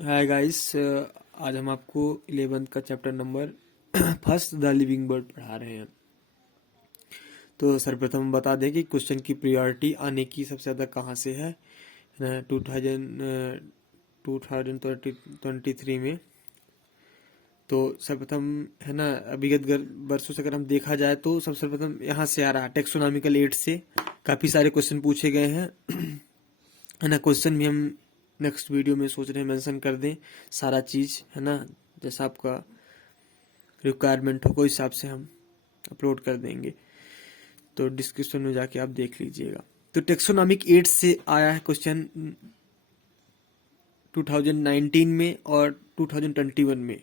Hi guys, आज हम आपको 11th का chapter number first the living bird पढ़ा रहे हैं। तो सर्वप्रथम बता दें कि क्वेश्चन की प्रायोरिटी आने की सबसे ज़्यादा कहाँ से है 2023 में। तो सर्वप्रथम है ना, अभिगत वर्षों से अगर हम देखा जाए तो सबसे प्रथम यहाँ से आ रहा है टेक्सोनॉमिकल एड से काफ़ी सारे क्वेश्चन पूछे गए हैं है ना। क्वेश्चन भी हम नेक्स्ट वीडियो में सोच रहे हैं मेंशन कर दें सारा चीज़, है ना। जैसा आपका रिक्वायरमेंट हो उस हिसाब से हम अपलोड कर देंगे, तो डिस्क्रिप्शन में जाके आप देख लीजिएगा। तो टेक्सोनॉमिक एड से आया है क्वेश्चन 2019 में और 2021 में।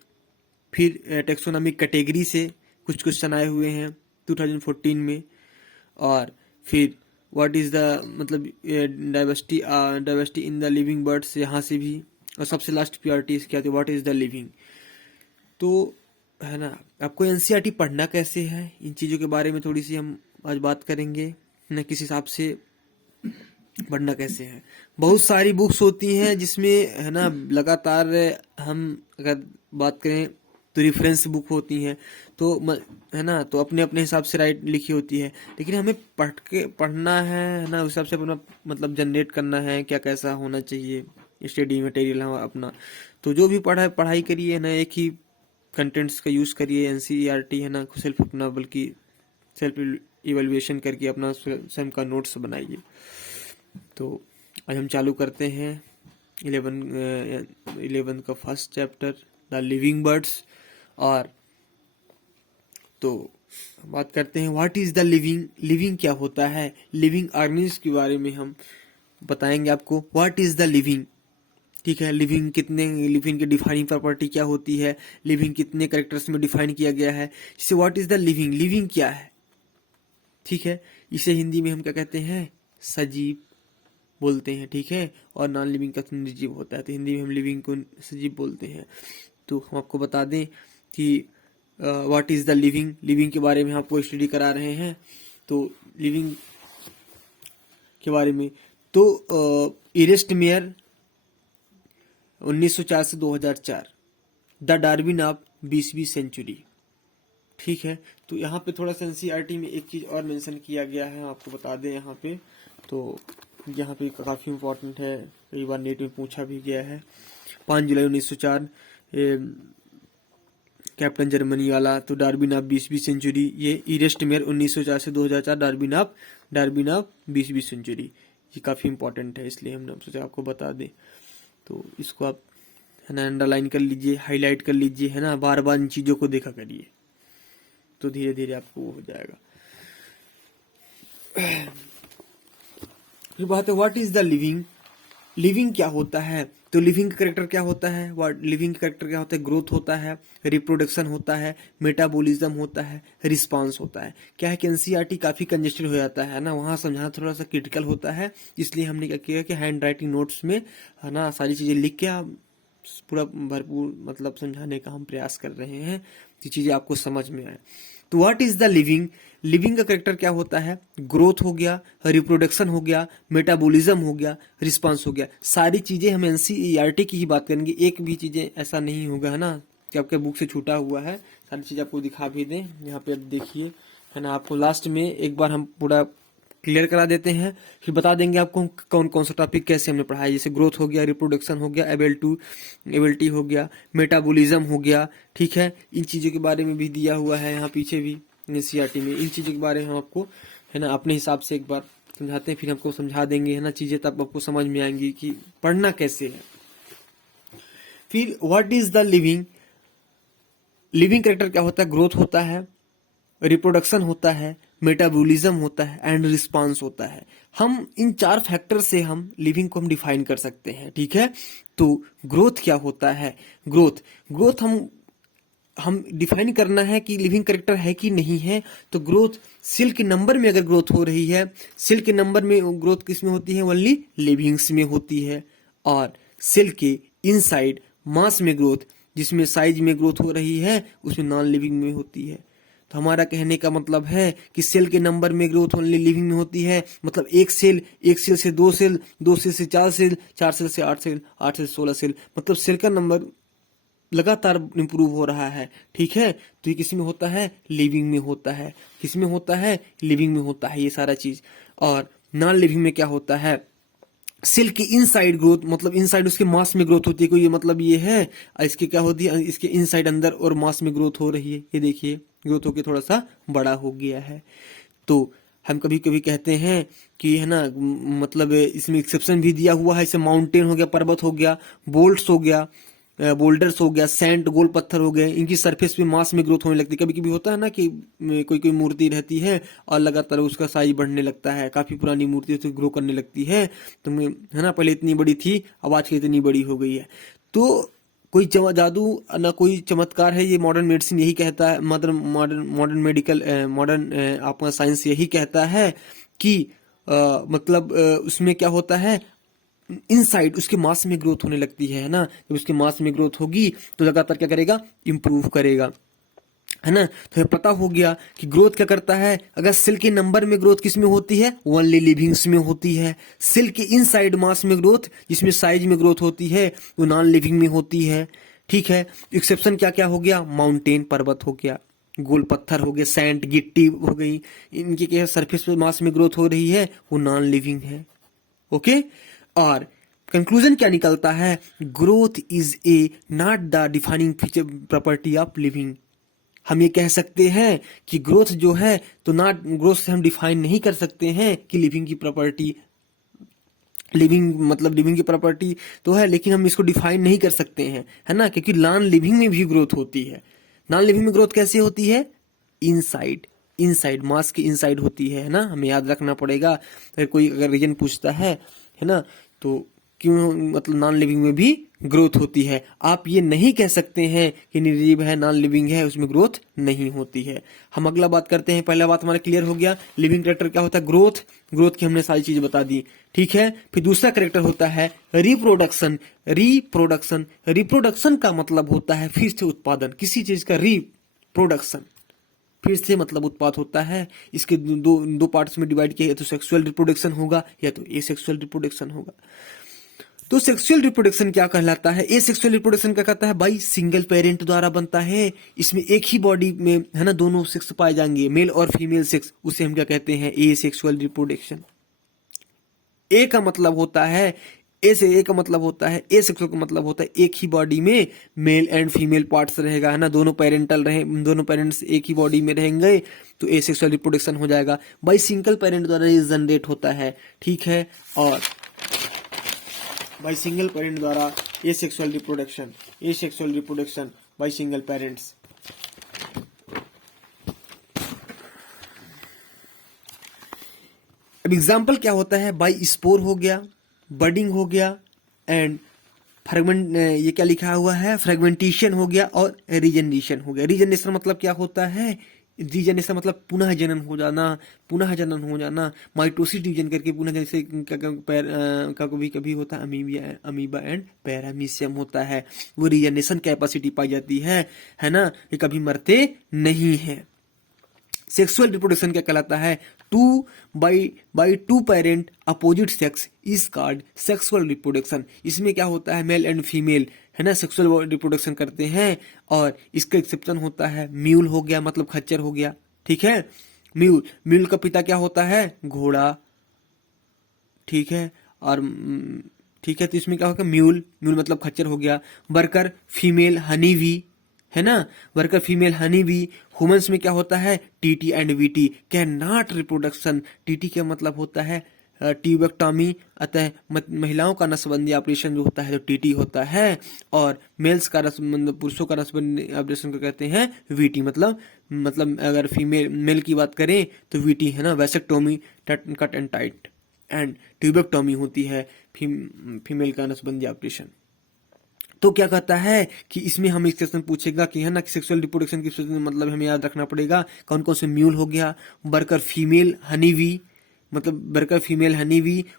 फिर टेक्सोनॉमिक कैटेगरी से कुछ क्वेश्चन आए हुए हैं 2014 में। और फिर व्हाट इज़ द मतलब diversity in the living birds यहाँ से भी। और सबसे लास्ट प्रियोरिटी इसकी आती है व्हाट इज़ द लिविंग। तो है ना, आपको एनसीईआरटी पढ़ना कैसे है, इन चीज़ों के बारे में थोड़ी सी हम आज बात करेंगे ना। किस हिसाब से पढ़ना कैसे है, बहुत सारी बुक्स होती हैं जिसमें है ना लगातार हम अगर बात करें तो रेफरेंस बुक होती हैं, तो है ना, तो अपने अपने हिसाब से राइट लिखी होती है। लेकिन हमें पढ़ना है ना, उस हिसाब से अपना मतलब जनरेट करना है क्या कैसा होना चाहिए स्टडी मटेरियल हम अपना। तो जो भी पढ़ाई करिए ना, एक ही कंटेंट्स का यूज़ करिए। एनसीईआरटी है ना, सेल्फ अपना बल्कि सेल्फ इवेल्युएशन करके अपना स्वयं का नोट्स बनाइए। तो आज हम चालू करते हैं 11 का first chapter the living birds. और तो बात करते हैं what is the living. Living क्या होता है, लिविंग ऑर्गेनिज्म के बारे में हम बताएंगे आपको। व्हाट इज़ द लिविंग, ठीक है। लिविंग की डिफाइनिंग प्रॉपर्टी क्या होती है, लिविंग कितने कैरेक्टर्स में डिफाइन किया गया है। इसे what is the living, living क्या है, ठीक है। इसे हिंदी में हम क्या कहते हैं, सजीव बोलते हैं, ठीक है। और नॉन लिविंग का निर्जीव होता है, तो हिंदी में हम लिविंग को सजीव बोलते हैं। तो हम आपको बता दें कि what is the living, living के बारे में आपको स्टडी करा रहे हैं। तो लिविंग के बारे में तो इरेस्ट मेयर 1904 से 2004, द डार्विन ऑफ 20वीं सेंचुरी, ठीक है। तो यहाँ पे थोड़ा सा एनसीईआरटी में एक चीज़ और मेंशन किया गया है, आपको बता दें यहाँ पे। तो यहाँ पे काफ़ी इम्पोर्टेंट है, कई बार नेट में पूछा भी गया है। 5 जुलाई 1904 कैप्टन जर्मनी वाला, तो डार्विन ऑफ 20वीं सेंचुरी, ये इरेस्ट मेयर 1904 से 2004 डार्विन ऑफ 20वीं सेंचुरी, ये काफ़ी इंपॉर्टेंट है, इसलिए हमने सोचा आपको बता दें। तो इसको आप है ना अंडरलाइन कर लीजिए, हाईलाइट कर लीजिए, है ना, बार बार इन चीज़ों को देखा करिए, तो धीरे धीरे आपको वो हो जाएगा। फिर बात है what is the living. Living क्या होता है, तो लिविंग करेक्टर क्या होता है, लिविंग करेक्टर क्या होता है, ग्रोथ होता है, रिप्रोडक्शन होता है, मेटाबॉलिज्म होता है, रिस्पांस होता है। क्या है कि एनसीईआरटी काफ़ी कंजेस्टेड हो जाता है ना, वहाँ समझाना थोड़ा सा क्रिटिकल होता है। इसलिए हमने क्या किया कि हैंड राइटिंग नोट्स में है ना सारी चीज़ें लिख के पूरा भरपूर मतलब समझाने का हम प्रयास कर रहे हैं, ये चीज़ें आपको समझ में आए। तो what is the living, living का करेक्टर क्या होता है, ग्रोथ हो गया, रिप्रोडक्शन हो गया, मेटाबॉलिज्म हो गया, रिस्पांस हो गया। सारी चीज़ें हम एनसीईआरटी की ही बात करेंगे, एक भी चीज़ें ऐसा नहीं होगा है ना कि आपके बुक से छूटा हुआ है। सारी चीज़ें आपको दिखा भी दें, यहाँ पे आप देखिए, है ना। आपको लास्ट में एक बार हम पूरा क्लियर करा देते हैं, फिर बता देंगे आपको कौन कौन सा टॉपिक कैसे हमने पढ़ाया। जैसे ग्रोथ हो गया, रिप्रोडक्शन हो गया, एबिलिटी हो गया, मेटाबॉलिज्म हो गया, ठीक है। इन चीज़ों के बारे में भी दिया हुआ है यहाँ पीछे भी एनसीईआरटी में। इन चीज़ों के बारे में हम आपको है ना अपने हिसाब से एक बार समझाते हैं, फिर हमको समझा देंगे है ना चीज़ें, तब आपको समझ में आएंगी कि पढ़ना कैसे है। फिर what is the living, living character क्या होता है, ग्रोथ होता है, रिप्रोडक्शन होता है, मेटाबॉलिज्म होता है एंड रिस्पांस होता है। हम इन 4 फैक्टर से हम लिविंग को हम डिफाइन कर सकते हैं, ठीक है। तो ग्रोथ क्या होता है, ग्रोथ ग्रोथ हम डिफाइन करना है कि लिविंग कैरेक्टर है कि नहीं है। तो ग्रोथ सेल के नंबर में अगर ग्रोथ हो रही है, सेल के नंबर में ग्रोथ किस में होती है, ओनली लिविंग्स में होती है। और सेल के इनसाइड मास में ग्रोथ, जिसमें साइज में ग्रोथ हो रही है, उसमें नॉन लिविंग में होती है। तो हमारा कहने का मतलब है कि सेल के नंबर में ग्रोथ ओनली लिविंग में होती है, मतलब एक सेल से 2 सेल, 2 सेल से 4 सेल, 4 सेल से 8 सेल, 8 सेल से 16 सेल, मतलब सेल का नंबर लगातार इंप्रूव हो रहा है। ठीक है, तो ये किस में होता है? लिविंग में होता है। किस में होता है? लिविंग में होता है ये सारा चीज। और नॉन लिविंग में क्या होता है? सेल की इनसाइड ग्रोथ, मतलब इनसाइड उसके मास में ग्रोथ होती है, कोई ये मतलब ये है। इसके क्या होती है? इसके इनसाइड अंदर और मास में ग्रोथ हो रही है। ये देखिए ग्रोथ होके थोड़ा सा बड़ा हो गया है। तो हम कभी कभी कहते हैं कि है ना, मतलब इसमें एक्सेप्शन भी दिया हुआ है। जैसे माउंटेन हो गया, पर्वत हो गया, बोल्ट्स हो गया, बोल्डर्स हो गया, सैंड गोल पत्थर हो गए, इनकी सरफेस पे मास में ग्रोथ होने लगती है। कभी कभी होता है ना कि कोई कोई मूर्ति रहती है और लगातार उसका साइज बढ़ने लगता है, काफी पुरानी मूर्ति है तो ग्रो करने लगती है, तो है ना, पहले इतनी बड़ी थी अब आज की इतनी बड़ी हो गई है। तो कोई जादू ना कोई चमत्कार है, ये मॉडर्न मेडिसिन यही कहता है, मॉडर्न मेडिकल मॉडर्न आपका साइंस यही कहता है कि मतलब उसमें क्या होता है, इनसाइड उसके मास में ग्रोथ होने लगती है ना। जब उसके मास में ग्रोथ होगी तो लगातार क्या करेगा? इंप्रूव करेगा, है ना। तो हमें पता हो गया कि ग्रोथ क्या करता है। अगर सेल के नंबर में ग्रोथ किस में होती है? ओनली लिविंग्स में होती है। सेल के इनसाइड मास में ग्रोथ, जिसमें साइज में ग्रोथ होती है, वो नॉन लिविंग में होती है। ठीक है, एक्सेप्शन क्या क्या हो गया? माउंटेन पर्वत हो गया, गोल पत्थर हो गया, सैंड गिट्टी हो गई, इनके क्या सरफेस पे मास में ग्रोथ हो रही है, वो नॉन लिविंग है। ओके, और कंक्लूजन क्या निकलता है? Growth is a not the defining feature property of living. हम ये कह सकते हैं कि ग्रोथ जो है, तो नॉट ग्रोथ से हम डिफाइन नहीं कर सकते हैं कि लिविंग की प्रॉपर्टी, लिविंग की प्रॉपर्टी तो है, लेकिन हम इसको डिफाइन नहीं कर सकते हैं, है ना, क्योंकि नॉन लिविंग में भी ग्रोथ होती है। नॉन लिविंग में ग्रोथ कैसे होती है? इनसाइड मास के इनसाइड होती है ना, हमें याद रखना पड़ेगा। अगर कोई रीजन पूछता है ना, तो क्यों मतलब नॉन लिविंग में भी ग्रोथ होती है। आप ये नहीं कह सकते हैं कि निर्जीव है, नॉन लिविंग है, उसमें ग्रोथ नहीं होती है। हम अगला बात करते हैं। पहला बात हमारा क्लियर हो गया, लिविंग कैरेक्टर क्या होता है? ग्रोथ की हमने सारी चीज बता दी। ठीक है, फिर दूसरा कैरेक्टर होता है रिप्रोडक्शन। रिप्रोडक्शन का मतलब होता है फिर से उत्पादन, किसी चीज का रिप्रोडक्शन फिर से मतलब उत्पाद होता है। इसके दो पार्ट्स में डिवाइड किया, या तो सेक्सुअल रिप्रोडक्शन होगा या तो एसेक्सुअल रिप्रोडक्शन होगा। तो सेक्सुअल रिप्रोडक्शन क्या कहलाता है? एसेक्सुअल रिप्रोडक्शन क्या कहता है? भाई सिंगल पेरेंट द्वारा बनता है, इसमें एक ही बॉडी में है ना दोनों सेक्स पाए जाएंगे, मेल और फीमेल सेक्स, उसे हम क्या कहते हैं? Asexual reproduction. ए का मतलब होता है ए का मतलब होता है, एसेक्सुअल का मतलब होता है एक ही बॉडी में मेल एंड फीमेल पार्ट्स रहेगा, है ना, दोनों पेरेंट्स एक ही बॉडी में रहेंगे, तो एसेक्सुअल रिप्रोडक्शन हो जाएगा। बाई सिंगल पेरेंट द्वारा ये जनरेट होता है। ठीक है, और बाई सिंगल पेरेंट द्वारा asexual reproduction by single parents. अब एग्जाम्पल क्या होता है? बाई स्पोर हो गया, बडिंग हो गया, एंड फ्रेगमेंट, ये क्या लिखा हुआ है? फ्रेगमेंटेशन हो गया और रीजनरेशन हो गया। रीजनरेशन मतलब क्या होता है? रीजनरेशन मतलब पुनः जनन हो जाना, माइटोसिस डिवीजन करके पुनः, जैसे कभी कभी होता है अमीबा एंड पैरामीशियम होता है, वो रीजनरेशन कैपेसिटी पाई जाती है ना, ये कभी मरते नहीं है। सेक्सुअल रिप्रोडक्शन क्या कहलाता है? By two parent opposite sex is called sexual reproduction. इसमें क्या होता है? मेल एंड फीमेल, है ना, सेक्सुअल रिप्रोडक्शन करते हैं, और इसका एक्सेप्शन होता है म्यूल हो गया, मतलब खच्चर हो गया। ठीक है, म्यूल का पिता क्या होता है? घोड़ा। ठीक है, और ठीक है, तो इसमें क्या होगा? म्यूल मतलब खच्चर हो गया। वर्कर फीमेल हनीवी, है ना, worker female honey bee. Humans में क्या होता है? TT and VT can not reproduction. TT का मतलब होता है ट्यूबेक्टॉमी, अतः महिलाओं का नसबंदी ऑपरेशन जो होता है तो टीटी होता है, और मेल्स का पुरुषों का नसबंदी ऑपरेशन को कहते हैं वीटी। मतलब अगर मेल की बात करें तो वीटी, है ना, vasectomy cut and tight, and tubectomy होती है फीमेल का नसबंदी ऑपरेशन। तो क्या कहता है कि इसमें हम इस क्वेश्चन पूछेगा कि, है ना, सेक्सुअल रिप्रोडक्शन की मतलब हमें याद रखना पड़ेगा कौन कौन से म्यूल हो गया, वर्कर फीमेल हनीवी,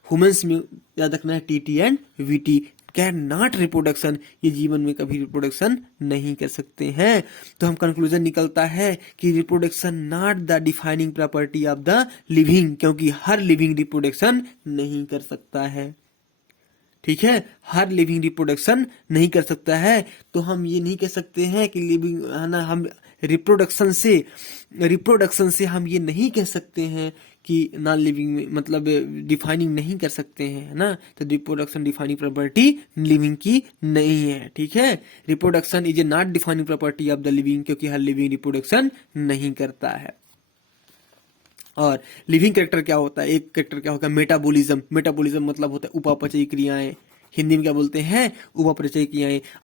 ह्यूमंस में याद रखना है TT and VT. Can not reproduction, ये जीवन में कभी रिप्रोडक्शन नहीं कर सकते हैं। तो हम कंक्लूजन निकलता है कि reproduction not the defining property of the living, क्योंकि हर लिविंग रिप्रोडक्शन नहीं कर सकता है। ठीक है, हर लिविंग रिप्रोडक्शन नहीं कर सकता है। तो हम ये नहीं कह सकते हैं कि लिविंग, है ना, हम रिप्रोडक्शन से हम ये नहीं कह सकते हैं कि नॉन लिविंग में मतलब डिफाइनिंग नहीं कर सकते हैं, है ना। तो रिप्रोडक्शन डिफाइनिंग प्रॉपर्टी लिविंग की नहीं है। ठीक है, reproduction is a not defining property of the living, क्योंकि हर लिविंग रिप्रोडक्शन नहीं करता है। और लिविंग कैरेक्टर क्या होता है, एक कैरेक्टर क्या होता है, मेटाबॉलिज्म। मेटाबॉलिज्म मतलब होता है उपापचयी क्रियाएं, हिंदी में क्या बोलते हैं, उपापचयी क्रियाएं।